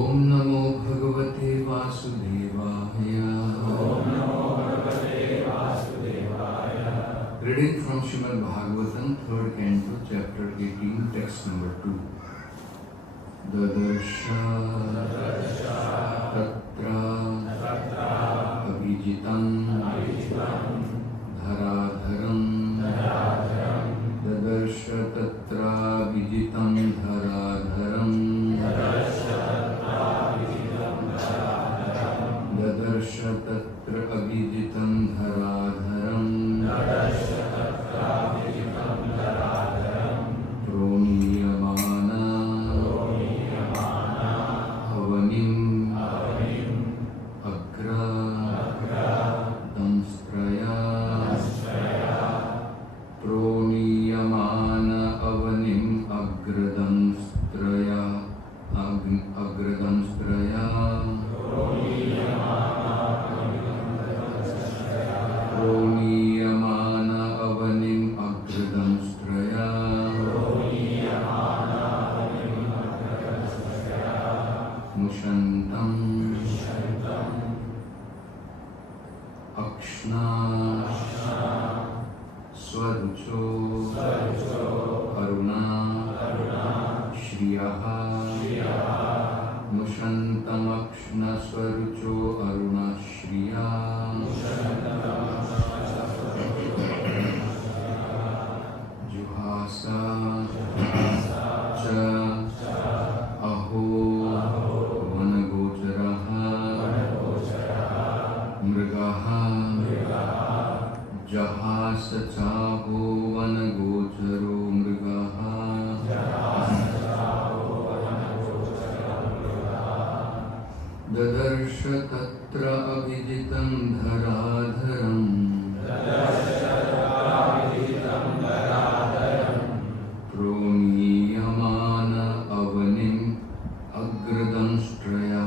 Om Namo Bhagavate Vasudevaya. Om Namo Bhagavate Vasudevaya. Reading from Srimad Bhagavatam, 3rd Canto, Chapter 18, Text number 2. Dadarsha Tatra Abhijitam Dharadharam. Dadarsha Tatra Abhijitam Dharadharam. Dadarsha Tatra Abhijitam Dharadharam. Proniyamana Avanim Agra Damstraya. Proniyamana Avanim Agradamstraya. Agradamstraya. Proniyamana Avanim Agradamstraya. Mushantam Akshna Swarucho Aruna Shriyaha. Mushantam Akshna Swarucho Aruna Shriya. Juhasa Cha Aho Vanagocharaha Mrigaha Jahasa Chaho Vanagocharo Mrigaha. Dadarsha Tatra Abhijitam Dharadharam. Proniyamana Avanim Agradamstraya.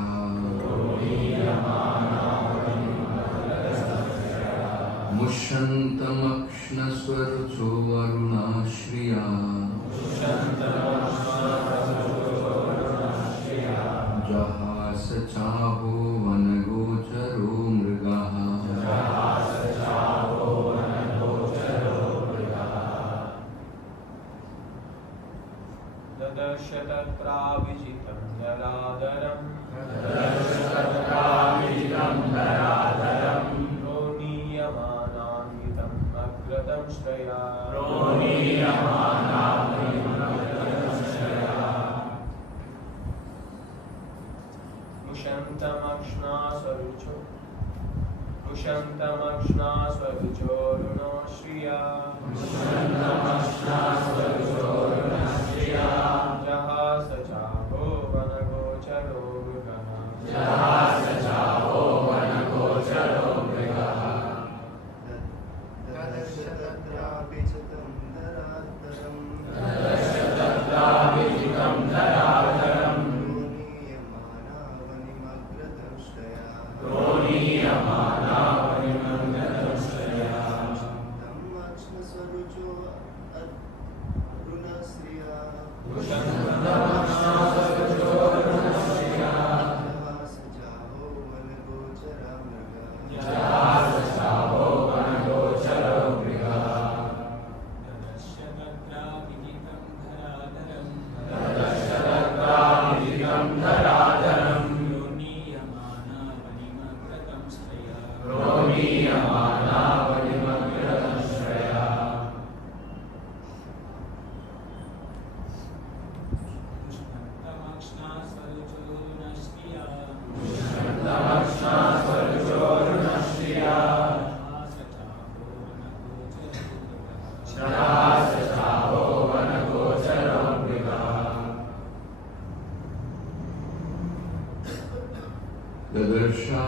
Mushantam Akshna Swarucho Aruna Shriya. Jahasa Chaho Vanagocharo Mrigaha. Dadarsha Tatra Abhijitam Dharadharam. Proniyamanavitam Agradamstraya. Mushantam Akshna Swarucho Aruna Shriya. Jahasa Chaho Vanagocharo Mrigaha. Dadarsha Tatra Abhijitam Dharadharam. Proniyamana Avanim Agradamstraya. Mushantam Akshna Swarucho Aruna Shriya. Jahasa Chaho Vanagochara Mrigaha. Dadarsha Tatra Abhijitam Dharadharam. Proniyamana Avanim Agradamstraya. Mushantam Akshna Swarucho Aruna Shriya. Jahasa Chaho Vanagocharo Mrigaha. Dadarsha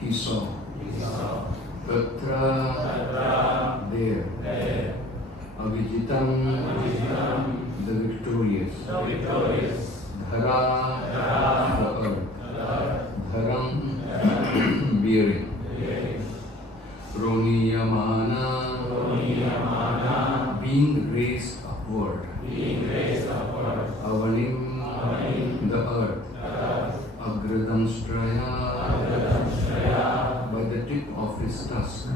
he saw. Tatra there. Abhijitam the victorious. Dhara the earth. Dharam bearing. Proniyamana being raised upward. Avanim the his tusk.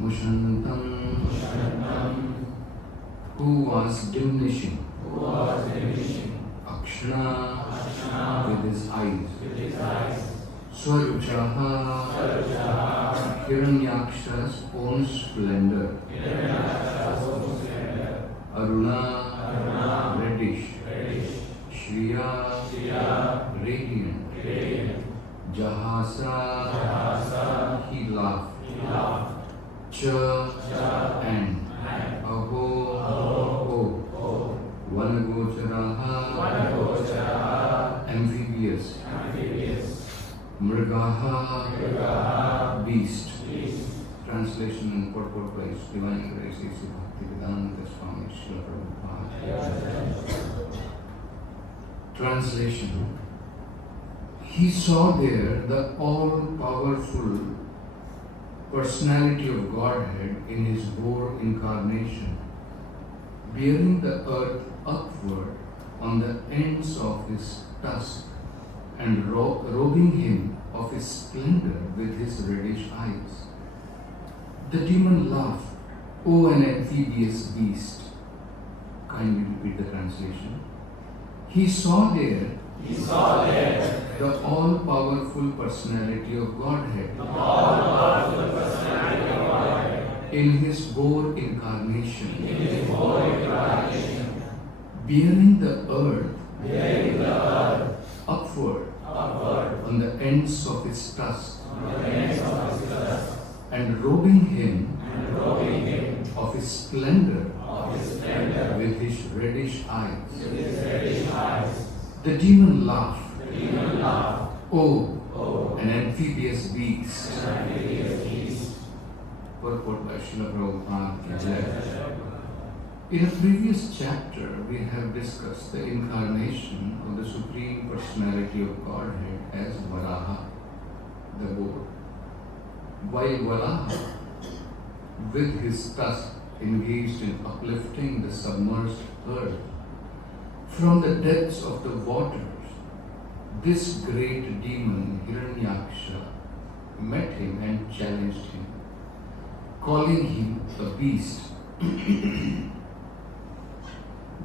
Mushantam, who was diminishing. Akshana, with his eyes. Swaruchaha, Hiranyaksha's own splendor. Aruna, reddish. Shriya, radiant. Jahasa, he laughed. Cha, and. Aho, oh. Vanagocharaha, amphibious. Mrigaha, beast. Translation and purport by Divine Grace is Bhaktivedanta Swami Srila Prabhupada. Translation. He saw there the all-powerful personality of Godhead in his boar incarnation, bearing the earth upward on the ends of his tusk and robing him of his splendor with his reddish eyes. The demon laughed, "O an amphibious beast." Kindly repeat the translation. He saw there the all-powerful personality of Godhead in his boar incarnation, bearing the earth upward on the ends of his tusk and robing him of his splendor with his reddish eyes. The demon laughed, "Oh, an amphibious beast." Purport by Srila Prabhupada. In a previous chapter, we have discussed the incarnation of the Supreme Personality of Godhead as Varaha, the boar. While Varaha, with his tusk, engaged in uplifting the submerged earth from the depths of the waters, this great demon Hiranyaksha met him and challenged him, calling him a beast.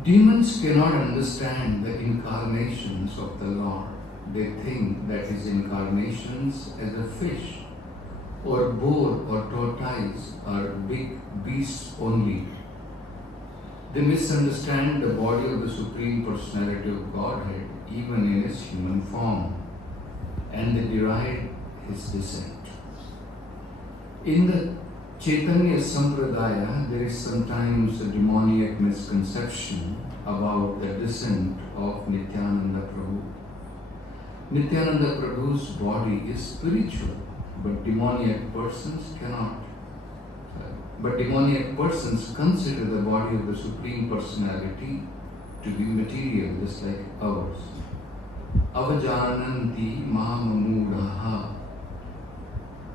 Demons cannot understand the incarnations of the Lord. They think that his incarnations as a fish or boar or tortoise are big beasts only. They misunderstand the body of the Supreme Personality of Godhead even in his human form, and they deride his descent. In the Chaitanya Sampradaya, there is sometimes a demoniac misconception about the descent of Nityananda Prabhu. Nityananda Prabhu's body is spiritual, but demoniac persons cannot. But demoniac persons consider the body of the Supreme Personality to be material, just like ours. Avajananti mamamudaha.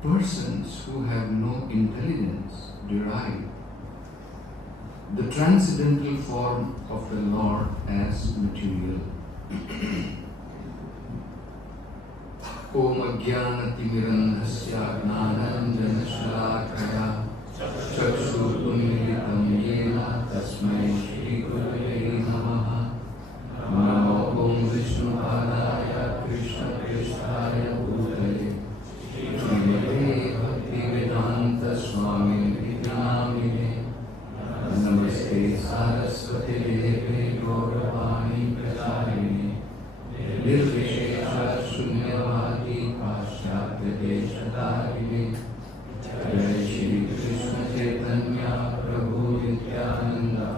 Persons who have no intelligence derive the transcendental form of the Lord as material. Om Ajnanatimirandhasya Gnananjanashalakaya Chakshurunmilitam Yena Tasmai Shri Gurave Namaha. Namo Om Vishnupadaya Krishna Krishnaya Bhutale Srimate Bhaktivedanta Swami Namine. Namaste Saraswati Deve Gauravani Pracharine Nirvishesha Shunyavadi Paschatya Deshatarine. Jai Shri Krishna Chaitanya Prabhu Nityananda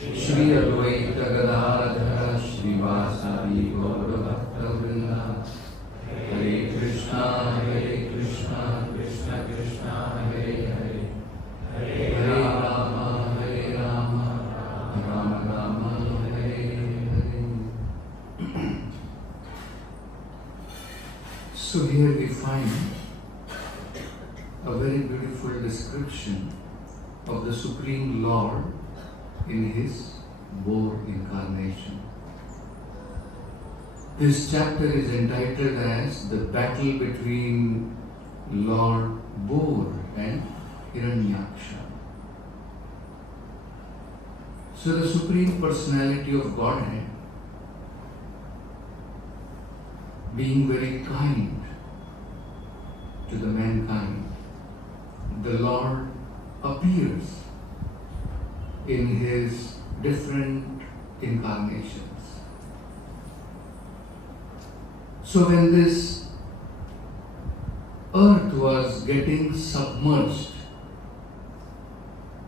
Shri Advaita Gadadhara Srivasadi Gaura Bhakta Vrinda. Hare Krishna Krishna Krishna Hare Hare Hare Rama Rama Rama Hare Hare. So here we find a very beautiful description of the Supreme Lord in his boar incarnation. This chapter is entitled as the battle between Lord Bor and Hiranyaksha. So the Supreme Personality of Godhead, being very kind to the mankind, the Lord appears in His different incarnations. So when this earth was getting submerged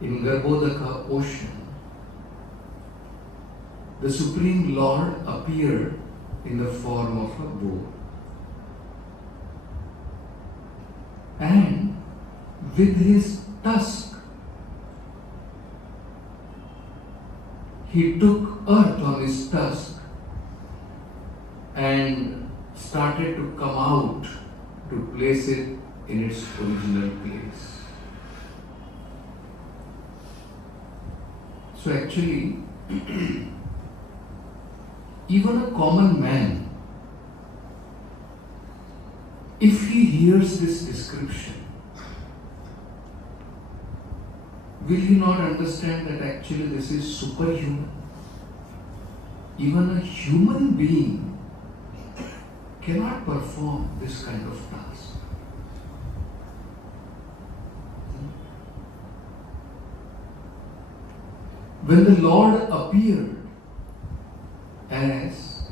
in Garbhodaka ocean, the Supreme Lord appeared in the form of a boar. And with his tusk, he took earth on his tusk and started to come out to place it in its original place. So actually, even a common man, if he hears this description, will he not understand that actually this is superhuman? Even a human being cannot perform this kind of task. When the Lord appeared as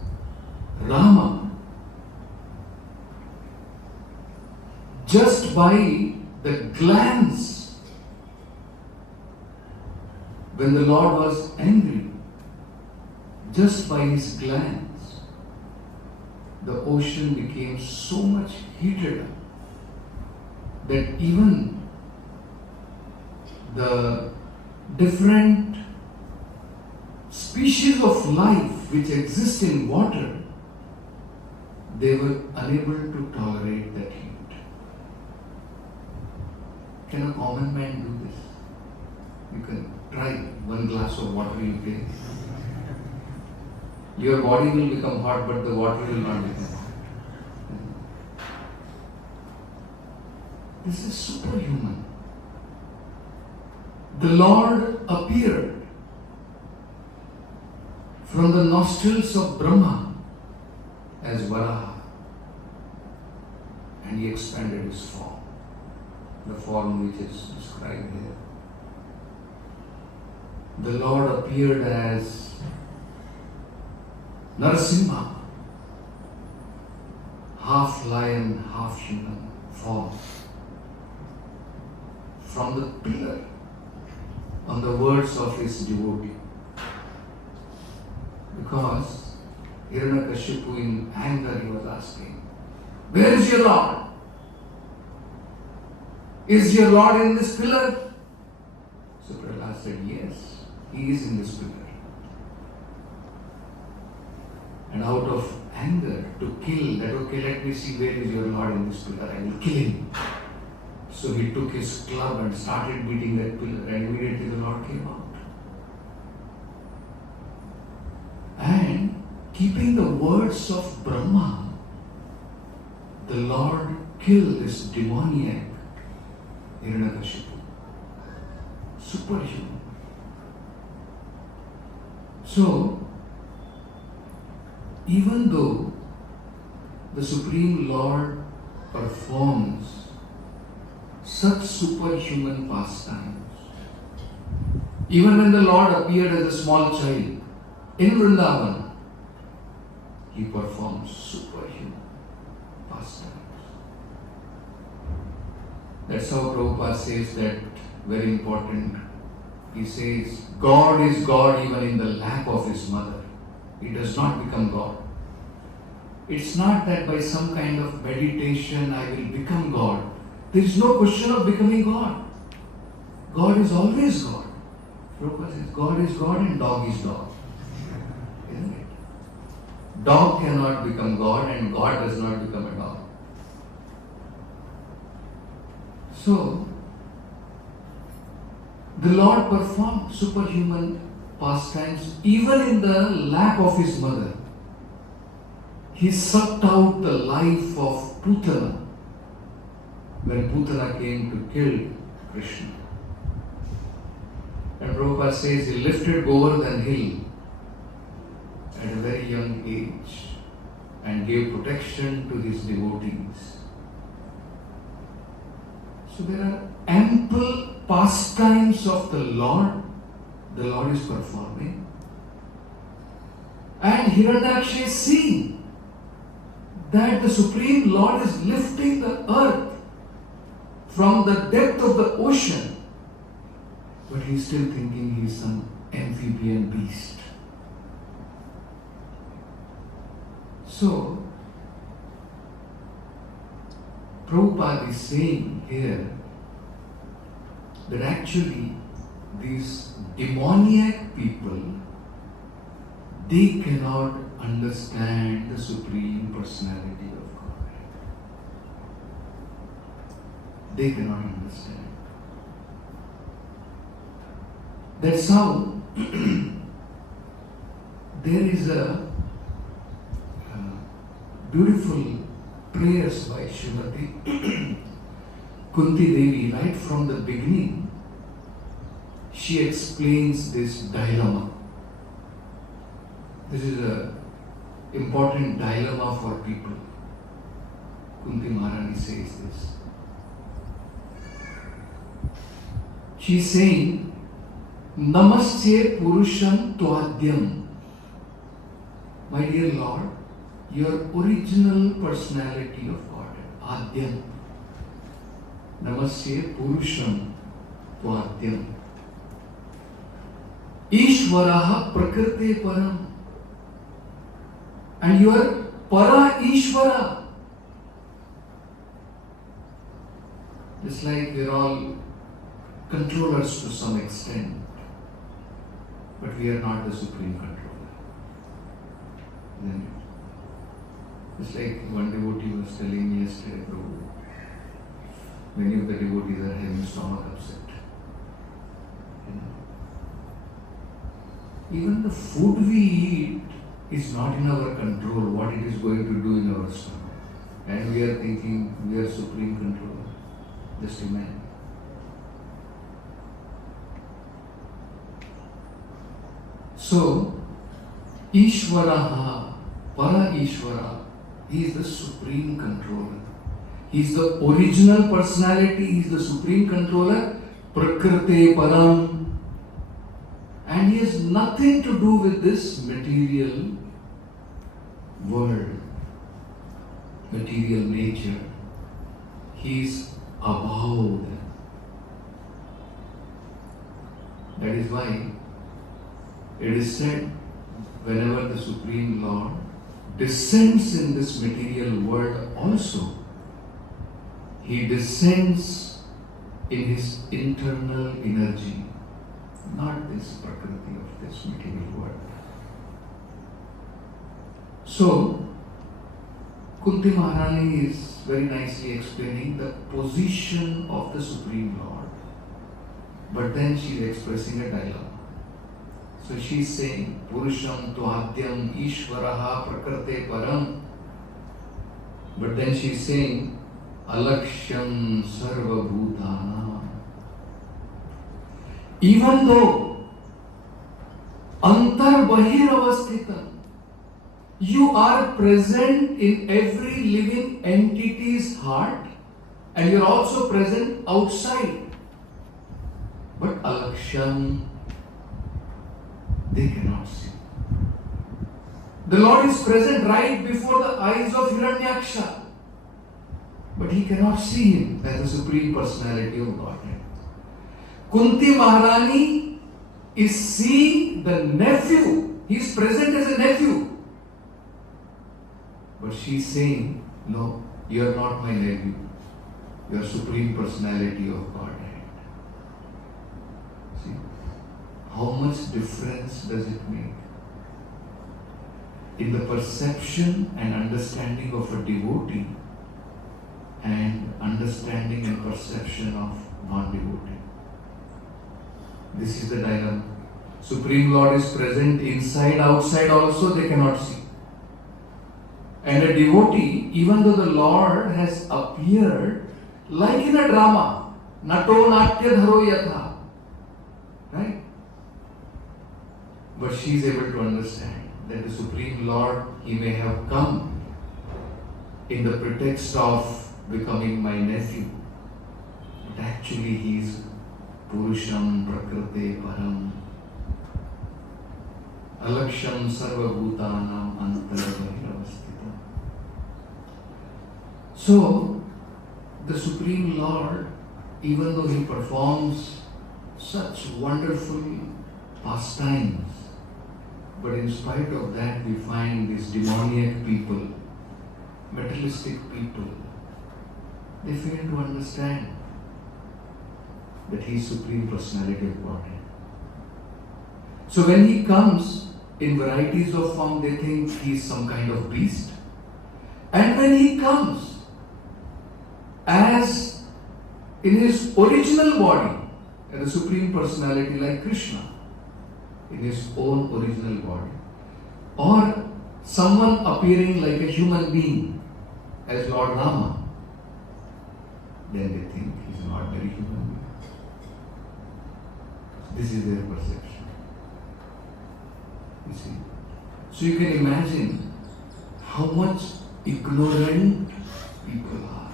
Rama, just by the glance, when the Lord was angry, just by his glance, the ocean became so much heated up that even the different species of life which exist in water, they were unable to tolerate that heat. Can a common man do this? You can try one glass of water you take. Your body will become hot, but the water will not become hot. This is superhuman. The Lord appeared from the nostrils of Brahma as Varaha, and he expanded his form, the form which is described here. The Lord appeared as Narasimha, half lion, half human form, from the pillar on the words of his devotee. Because Hiranyakashipu in anger he was asking, "Where is your Lord? Is your Lord in this pillar?" So Prahlad said, "Yes, he is in this pillar." And out of anger to kill, that okay, let me see where is your Lord in this pillar, I will kill him. So he took his club and started beating that pillar, and immediately the Lord came out. And keeping the words of Brahma, the Lord killed this demoniac Hiranyakashipu. Superhuman. So, even though the Supreme Lord performs such superhuman pastimes, even when the Lord appeared as a small child in Vrindavan, he performs superhuman pastimes. That's how Prabhupada says that, very important. He says, God is God even in the lap of his mother. He does not become God. It's not that by some kind of meditation I will become God. There is no question of becoming God. God is always God. Prabhupada says, God is God and dog is dog. Isn't it? Dog cannot become God and God does not become a dog. So, the Lord performed superhuman pastimes even in the lap of his mother. He sucked out the life of Putana when Putana came to kill Krishna. And Prabhupada says he lifted Govardhan hill at a very young age and gave protection to his devotees. So there are ample pastimes of the Lord is performing. And Hiranyaksha is seeing that the Supreme Lord is lifting the earth from the depth of the ocean. But he is still thinking he is some amphibian beast. So, Prabhupada is saying here that actually these demoniac people, they cannot understand the Supreme Personality of God. They cannot understand. That's how there is a beautiful prayers by Srimati Kunti Devi. Right from the beginning, she explains this dilemma. This is an important dilemma for people. Kunti Maharani says this. She is saying, Namaste Purusham Tvadyam. My dear Lord, your original personality of God, Adyam. Namaste Purusham Tvadyam. Ishvaraha Prakrite Param. And you are Para Ishvara. Just like we are all controllers to some extent, but we are not the supreme controller. Then, just like one devotee was telling me yesterday, many of the devotees are having stomach upset. Even the food we eat is not in our control, what it is going to do in our stomach. And we are thinking we are supreme controller. Just imagine. So, Ishvaraha, Para Ishvara, he is the supreme controller. He is the original personality, he is the supreme controller, Prakrite Param. And he has nothing to do with this material world, material nature. He is above them. That is why it is said, whenever the Supreme Lord descends in this material world also, he descends in his internal energy, not this prakriti of this material world. So, Kunti Maharani is very nicely explaining the position of the Supreme Lord, but then she is expressing a dilemma. So she is saying, Purusham Tvadyam Ishvaraha Prakrite Param. But then she is saying, Alakshyam Sarva Bhutana. Even though Antar Bahir Avasthitam, you are present in every living entity's heart and you are also present outside. But Alakshyam, they cannot see. The Lord is present right before the eyes of Hiranyaksha, but he cannot see him as the Supreme Personality of Godhead. Kunti Maharani is seeing the nephew. He is present as a nephew. But she is saying, no, you are not my nephew. You are Supreme Personality of Godhead. See, how much difference does it make in the perception and understanding of a devotee and understanding and perception of non-devotee? This is the dilemma. Supreme Lord is present inside, outside also they cannot see. And a devotee, even though the Lord has appeared like in a drama, nato natya dharo yatha, right? But she is able to understand that the Supreme Lord, He may have come in the pretext of becoming my nephew, but actually He is Purusham Prakrite Param Alaksham Sarvabhutanam Antarabhairavasthitam. So, the Supreme Lord, even though He performs such wonderful pastimes, but in spite of that we find these demoniac people, materialistic people, they fail to understand that He is Supreme Personality of Godhead. So when He comes in varieties of form, they think He is some kind of beast. And when He comes as in His original body, as a Supreme Personality like Krishna, in His own original body, or someone appearing like a human being as Lord Rama, then they think He's an ordinary human being. This is their perception. You see? So you can imagine how much ignorant people are.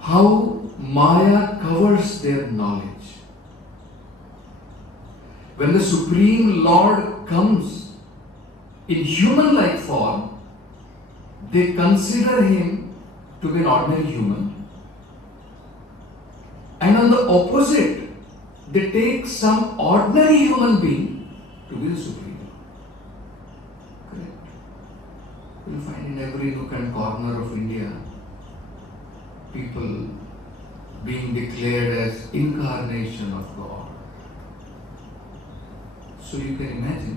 How Maya covers their knowledge. When the Supreme Lord comes in human-like form, they consider Him to be an ordinary human. And on the opposite, they take some ordinary human being to be the Supreme Lord. Correct? You'll find in every nook and corner of India, people being declared as incarnation of God. So you can imagine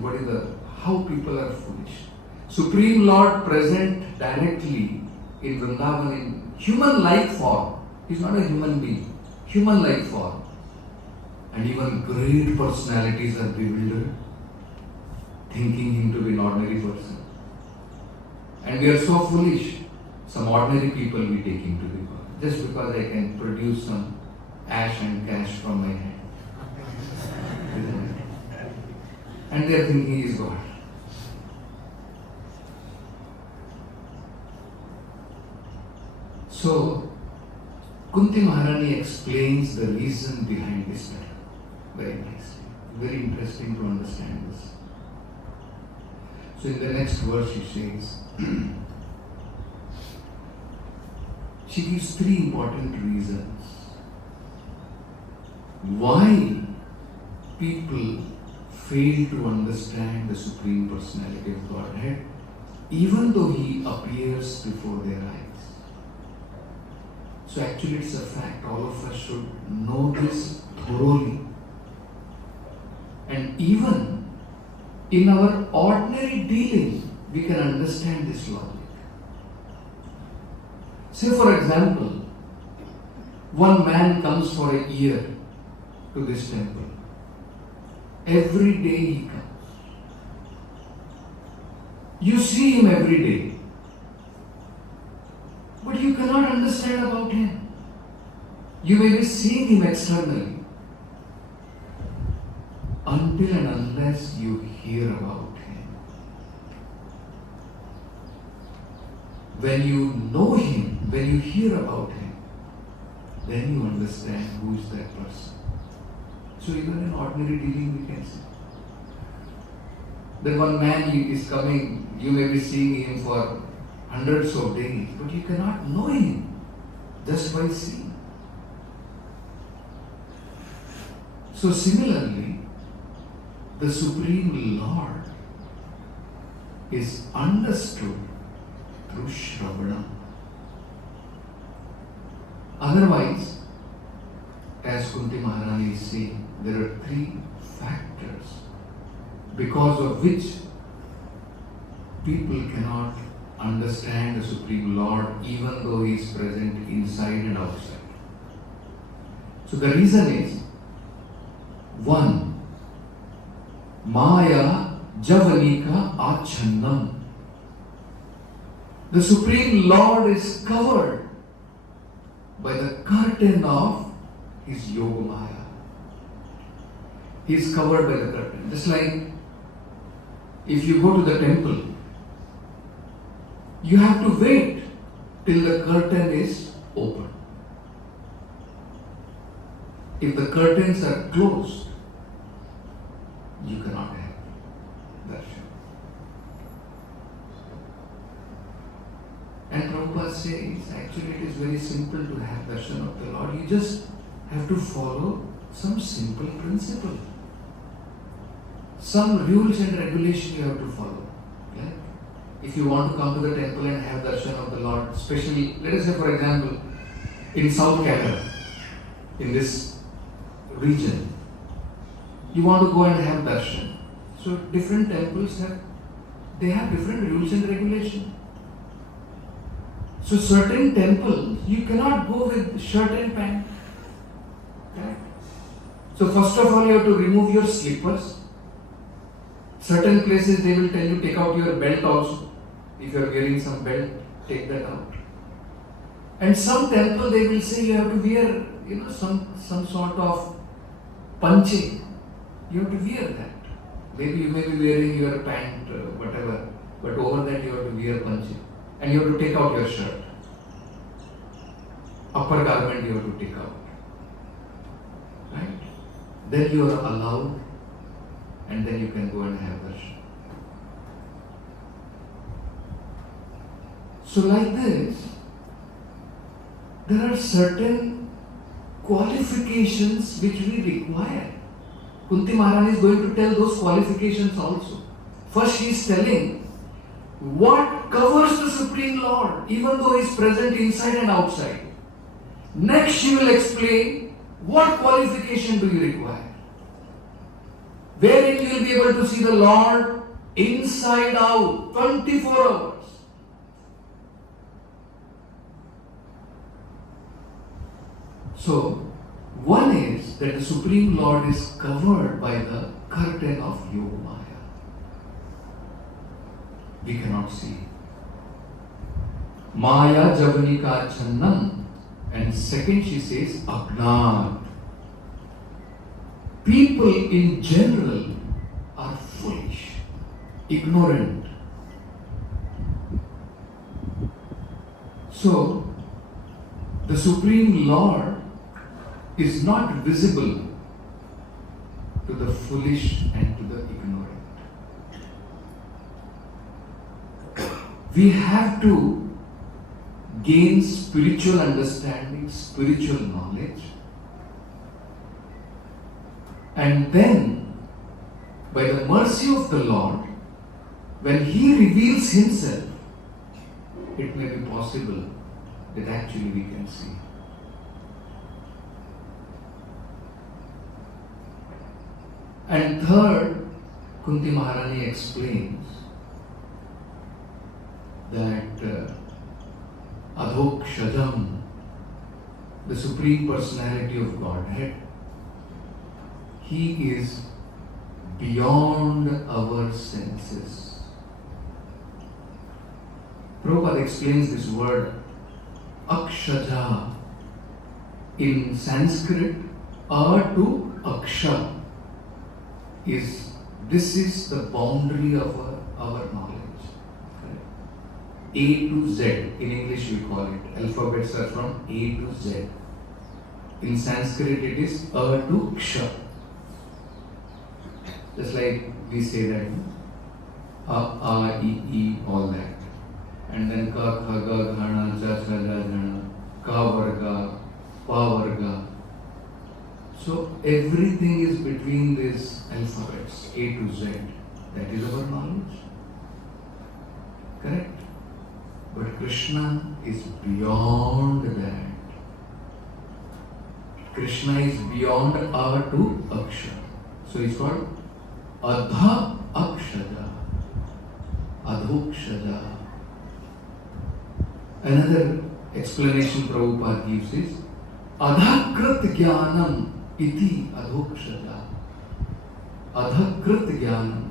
how people are foolish. Supreme Lord present directly in Vrindavan in human-like form. He's not a human being. Human-like form. And even great personalities are bewildered, thinking Him to be an ordinary person. And we are so foolish. Some ordinary people we take Him to be God. Just because I can produce some ash and cash from my hand. And they are thinking He is God. So, Kunti Maharani explains the reason behind this matter very nicely. Very interesting to understand this. So in the next verse she says, she gives three important reasons why people fail to understand the Supreme Personality of Godhead, even though He appears before their eyes. So actually it's a fact, all of us should know this thoroughly. And even in our ordinary dealing, we can understand this logic. Say for example, one man comes for a year to this temple. Every day he comes. You see him every day. But you cannot understand about him. You may be seeing him externally until and unless you hear about him. When you know him, when you hear about him, then you understand who is that person. So even in ordinary dealing we can see that one man is coming, you may be seeing him for hundreds of days, but you cannot know him just by seeing. So similarly, the Supreme Lord is understood through Shravana. Otherwise, as Kunti Maharani is saying, there are three factors because of which people cannot understand the Supreme Lord even though He is present inside and outside. So the reason is, one, Maya Javanika Achannam. The Supreme Lord is covered by the curtain of his Yoga Maya. He is covered by the curtain. Just like if you go to the temple, you have to wait till the curtain is open. If the curtains are closed, you cannot have darshan. And Prabhupada says, actually it is very simple to have darshan of the Lord. You just have to follow some simple principle. Some rules and regulations you have to follow. Like, if you want to come to the temple and have darshan of the Lord, especially, let us say for example, in South Canada, in this region, you want to go and have darshan. So different temples have different rules and regulations. So certain temples, you cannot go with shirt and pant. Okay? So first of all, you have to remove your slippers. Certain places they will tell you take out your belt also. If you are wearing some belt, take that out. And some temple they will say you have to wear, some sort of panche. You have to wear that. Maybe you may be wearing your pant, whatever, but over that you have to wear panche. And you have to take out your shirt. Upper garment you have to take out. Right? Then you are allowed, and then you can go and have darshan. So like this, there are certain qualifications which we require. Kunti Maharani is going to tell those qualifications also. First she is telling what covers the Supreme Lord, even though He is present inside and outside. Next she will explain what qualification do you require. Wherein you will be able to see the Lord inside out, 24 hours. So, one is that the Supreme Lord is covered by the curtain of Yoga Maya. We cannot see. Maya Javanika Channam. And second she says, Agnat. People in general are foolish, ignorant. So, the Supreme Lord is not visible to the foolish and to the ignorant. We have to gain spiritual understanding, spiritual knowledge, and then, by the mercy of the Lord, when He reveals Himself, it may be possible that actually we can see. And third, Kunti Maharani explains that Adhokshajam, the Supreme Personality of Godhead, He is beyond our senses. Prabhupada explains this word Akshaja. In Sanskrit, A to Aksha this is the boundary of our knowledge. A to Z, in English we call it. Alphabets are from A to Z. In Sanskrit it is A to Ksha. Just like we say that A, I, all that. And then Ka, Kha, Ga, Ghana, Ja, Cha, Ja, Jana, Ka Varga, Pa Varga. So everything is between these alphabets, A to Z. That is our knowledge. Correct? But Krishna is beyond that. Krishna is beyond A to Aksha. So it's called Adha Akshada. Adhokshaja. Another explanation Prabhupada gives is Adhakrit Jnanam iti Adhokshaja. Adhakrit Jnanam.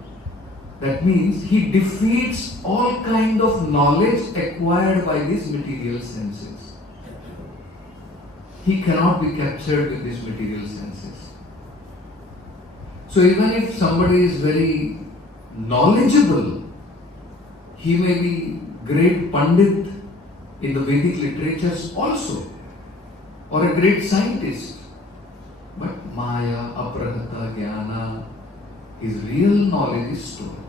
That means he defeats all kind of knowledge acquired by these material senses. He cannot be captured with these material senses. So even if somebody is very knowledgeable, he may be great Pandit in the Vedic literatures also, or a great scientist. But Maya, Aprahata, Jnana, his real knowledge is stolen.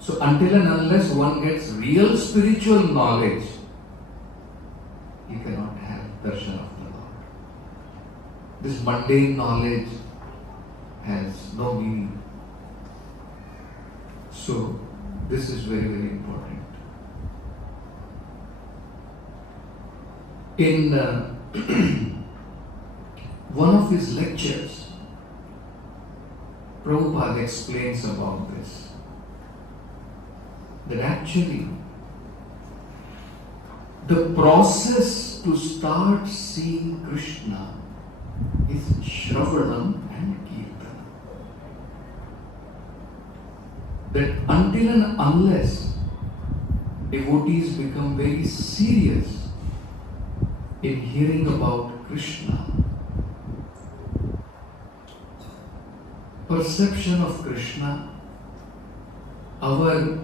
So until and unless one gets real spiritual knowledge, he cannot have darshan of the Lord. This mundane knowledge has no meaning. So this is very, very important. In one of his lectures, Prabhupada explains about this. That actually the process to start seeing Krishna is Shravanam and Kirtana. That until and unless devotees become very serious in hearing about Krishna, perception of Krishna, our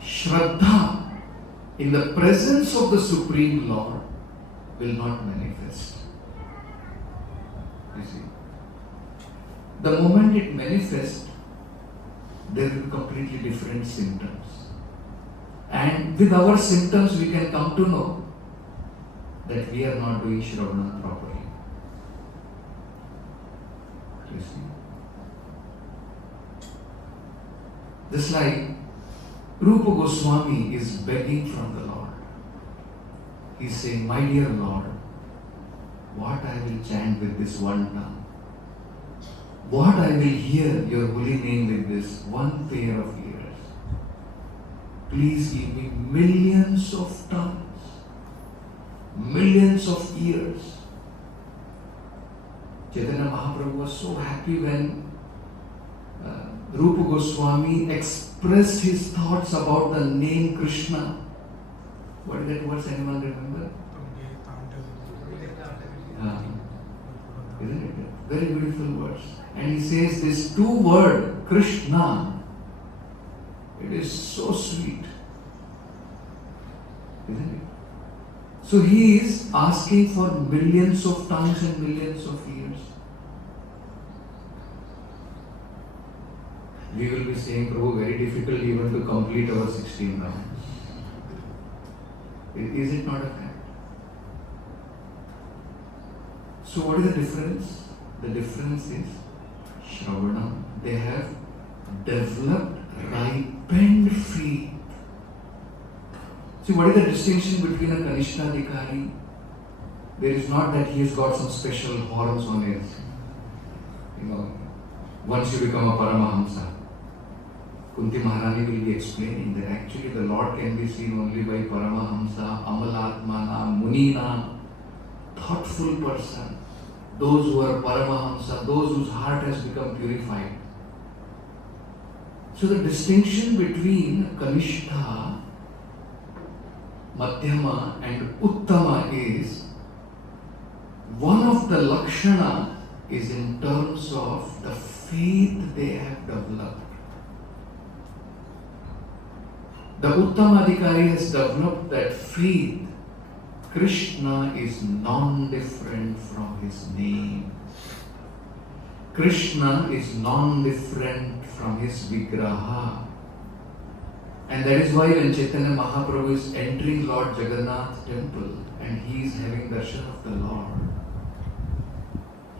Shraddha in the presence of the Supreme Lord will not manifest. You see, the moment it manifests, there will be completely different symptoms. And with our symptoms, we can come to know that we are not doing Shravana properly. You see, just like Rupa Goswami is begging from the Lord. He is saying, my dear Lord, what I will chant with this one tongue? What I will hear your holy name with this one pair of ears? Please give me millions of tongues, millions of ears. Chaitanya Mahaprabhu was so happy when Rupa Goswami expressed his thoughts about the name Krishna. What is that verse? Anyone remember? Isn't it? Very beautiful verse. And he says this two word, Krishna, it is so sweet. Isn't it? So he is asking for millions of tongues and millions of ears. We will be saying, Prabhu, very difficult even to complete our 16 rounds. Is it not a fact? So what is the difference? The difference is Shravana. They have developed ripened faith. See, what is the distinction between a Kanishtadhikari? There is not that he has got some special horns on his, once you become a Paramahamsa. Kunti Maharani will be explaining that actually the Lord can be seen only by Paramahamsa, Amalatmana, Munina, thoughtful person, those who are Paramahamsa, those whose heart has become purified. So the distinction between Kanishtha, Madhyama and Uttama is, one of the Lakshana is in terms of the faith they have developed. The Uttamadhikari has developed that faith. Krishna is non-different from his name. Krishna is non-different from his Vigraha. And that is why when Chaitanya Mahaprabhu is entering Lord Jagannath temple and he is having darshan of the Lord,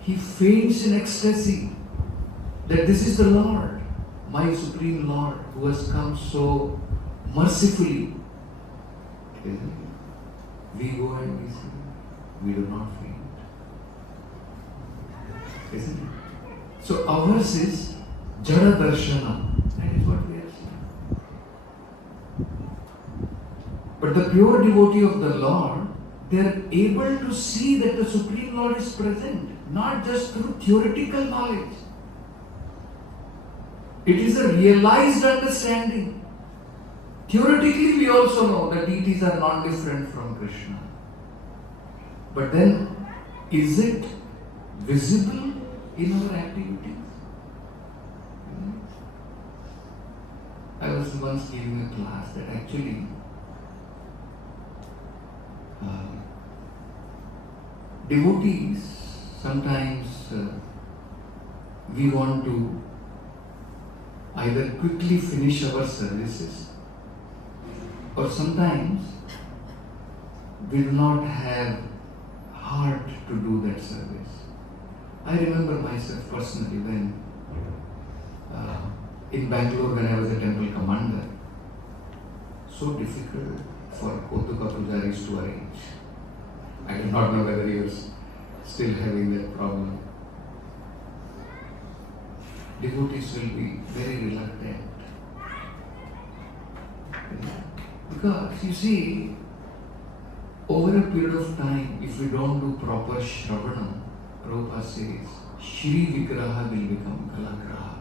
he faints in ecstasy that this is the Lord, my Supreme Lord, who has come so mercifully. We go and we see, we do not faint. Isn't it? So ours is Jada Darshana. That is what we are seeing. But the pure devotee of the Lord, they are able to see that the Supreme Lord is present, not just through theoretical knowledge. It is a realized understanding. Theoretically, we also know that deities are not different from Krishna. But then, is it visible in our activities? I was once giving a class that actually devotees, sometimes we want to either quickly finish our services, or sometimes we do not have heart to do that service. I remember myself personally when in Bangalore, when I was a temple commander, so difficult for Kotuka pujaris to arrange. I do not know whether you are still having that problem. Devotees will be very reluctant. Because you see, over a period of time, if we don't do proper Shravanam, Prabhupada says, Shri Vigraha will become Kalagraha.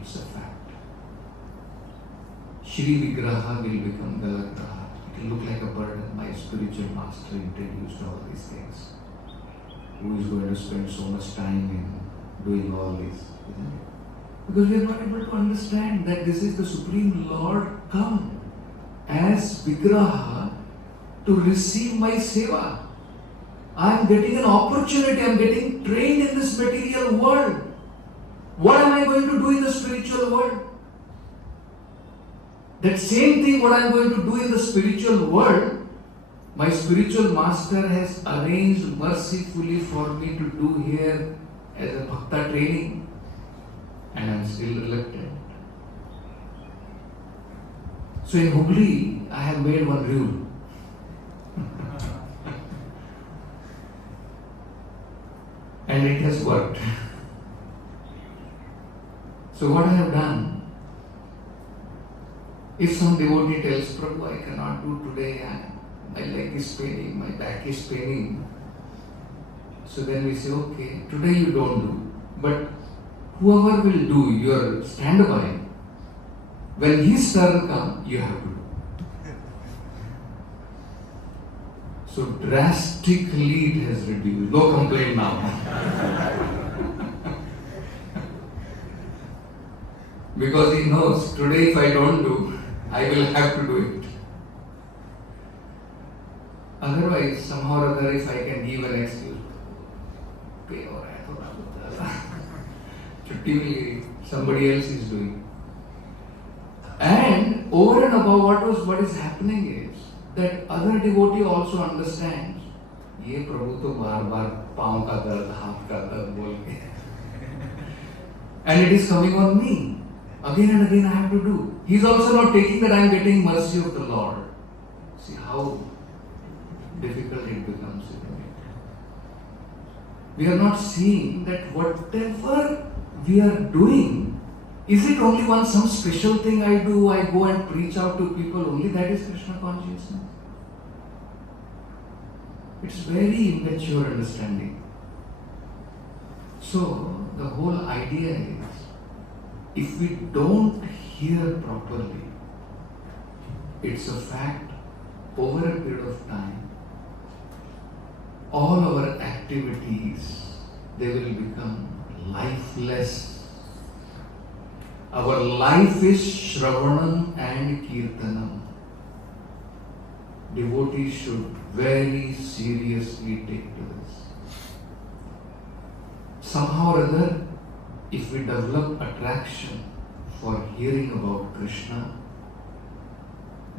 It's a fact. Shri Vigraha will become Kalagraha. It will look like a burden. My spiritual master introduced all these things. Who is going to spend so much time in doing all this? Isn't it? Because we are not able to understand that this is the Supreme Lord come as Vigraha to receive my seva. I am getting an opportunity, I am getting trained in this material world. What am I going to do in the spiritual world? That same thing what I am going to do in the spiritual world, my spiritual master has arranged mercifully for me to do here as a bhakta training, and I am still reluctant. So in Hubli, I have made one rule. And it has worked. So what I have done, if some devotee tells, Prabhu, I cannot do today, my leg is paining, my back is paining. So then we say, okay, today you don't do. But whoever will do, your standby, when his turn comes, you have to do. So drastically it has reduced. No complaint now. Because he knows, today if I don't do, I will have to do it. Otherwise, somehow or other, if I can give an excuse, pay or somebody else is doing. And over and above what is happening is that other devotee also understands, ये प्रभु तो बार-बार पाँव का दर्द, हाथ का दर्द बोल के, and it is coming on me. Again and again I have to do. He is also not taking that I am getting mercy of the Lord. See how difficult it becomes. We are not seeing that whatever we are doing, is it only one some special thing I do, I go and preach out to people, only that is Krishna consciousness? It's very immature understanding. So the whole idea is, if we don't hear properly, it's a fact, over a period of time, all our activities, they will become lifeless. Our life is Shravanam and Kirtanam. Devotees should very seriously take to this. Somehow or other, if we develop attraction for hearing about Krishna,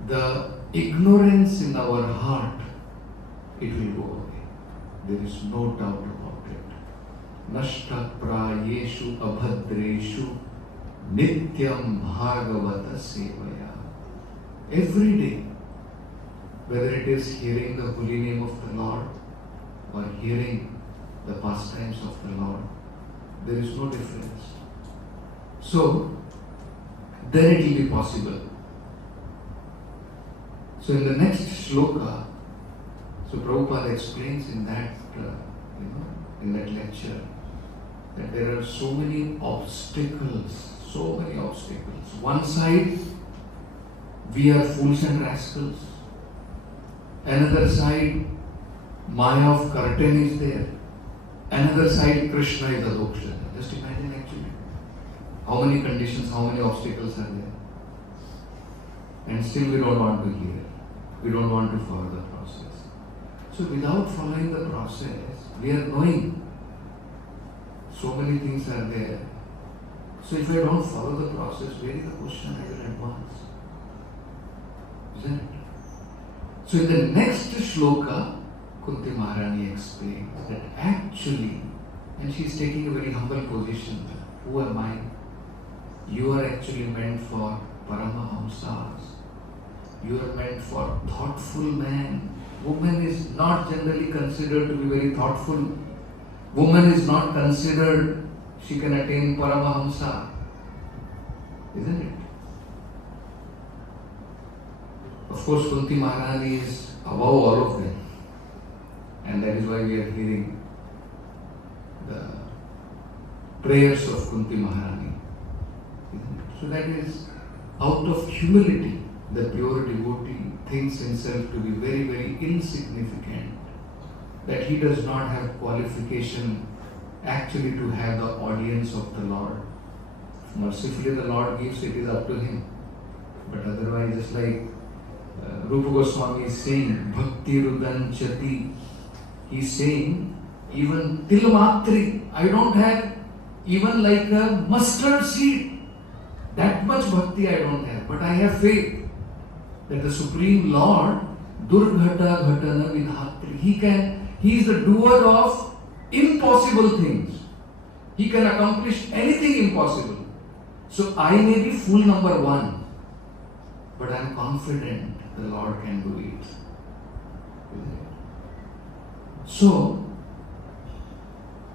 the ignorance in our heart, it will go away. There is no doubt about it. Nashta prayeshu abhadreshu nityam bhagavata sevaya. Every day, whether it is hearing the holy name of the Lord or hearing the pastimes of the Lord, there is no difference. So, then it will be possible. So in the next shloka, so Prabhupada explains in that, in that lecture, that there are so many obstacles, So many obstacles. One side, we are fools and rascals. Another side, Maya of curtain is there. Another side, Krishna is Lochana. Just imagine actually. How many conditions, how many obstacles are there. And still we don't want to hear. We don't want to follow the process. So without following the process, we are knowing so many things are there. So if I don't follow the process, where is the question I will advance? Isn't it? So in the next shloka, Kunti Maharani explains that actually, and she is taking a very humble position, who am I? You are actually meant for Paramahamsas. You are meant for thoughtful man. Woman is not generally considered to be very thoughtful. Woman is not considered she can attain Paramahamsa. Isn't it? Of course, Kunti Maharani is above all of them. And that is why we are hearing the prayers of Kunti Maharani. So that is out of humility, the pure devotee thinks himself to be very, very insignificant, that he does not have qualification actually to have the audience of the Lord. If mercifully the Lord gives, it is up to him. But otherwise, just like Rupa Goswami is saying, Bhakti Rudan Chati, he is saying, even Tilmatri, I don't have even like a mustard seed. That much bhakti I don't have, but I have faith that the Supreme Lord, Durghata Ghatana Vidhatri, He is the doer of impossible things. He can accomplish anything impossible. So I may be fool number one, but I am confident the Lord can do it. So,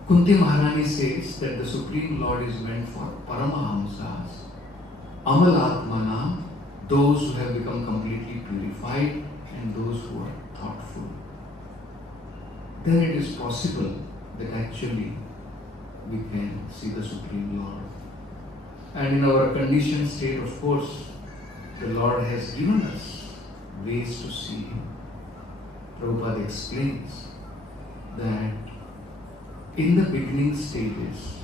Kunti Maharani says that the Supreme Lord is meant for Paramahamsas, Amal Atmana, those who have become completely purified and those who are thoughtful. Then it is possible that actually we can see the Supreme Lord. And in our conditioned state, of course, the Lord has given us ways to see Him. Prabhupada explains that in the beginning stages,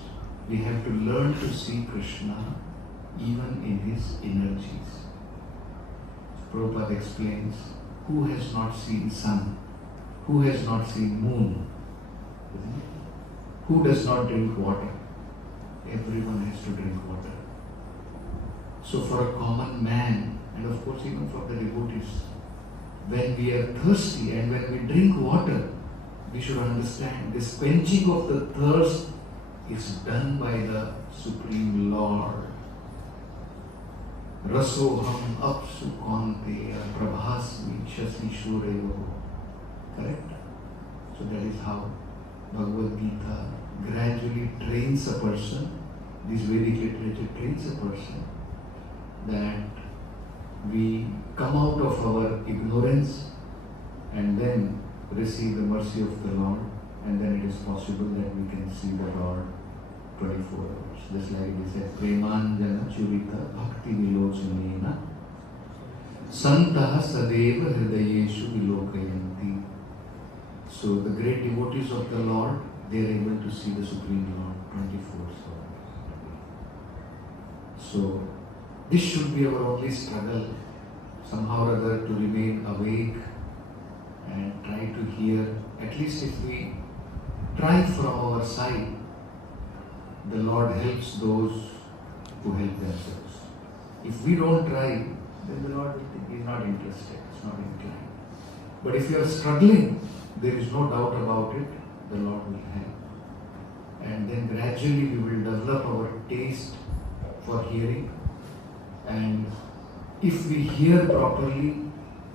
we have to learn to see Krishna even in his energies. Prabhupada explains, who has not seen sun? Who has not seen moon? Who does not drink water? Everyone has to drink water. So for a common man, and of course even for the devotees, when we are thirsty and when we drink water, we should understand this quenching of the thirst is done by the Supreme Lord. Rasoham apsu kanteya prabhasmi shasi shureyo. Correct? So that is how Bhagavad Gita gradually trains a person, this Vedic literature trains a person, that we come out of our ignorance and then receive the mercy of the Lord, and then it is possible that we can see the Lord 24 hours. Just like it is said, Premanjana Churita Bhakti Vilochanena Santaha Sadeva Hridayeshu Vilokayanti. So the great devotees of the Lord, they are able to see the Supreme Lord 24 hours. So this should be our only struggle, somehow or other to remain awake and try to hear. At least if we try from our side, the Lord helps those who help themselves. If we don't try, then the Lord is not interested, is not inclined. But if you are struggling, there is no doubt about it, the Lord will help. And then gradually we will develop our taste for hearing. And if we hear properly,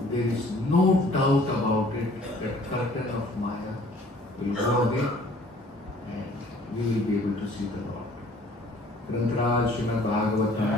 there is no doubt about it that curtain of Maya will go away and we will be able to see the Lord. Grantaraj Srimad Bhagavatam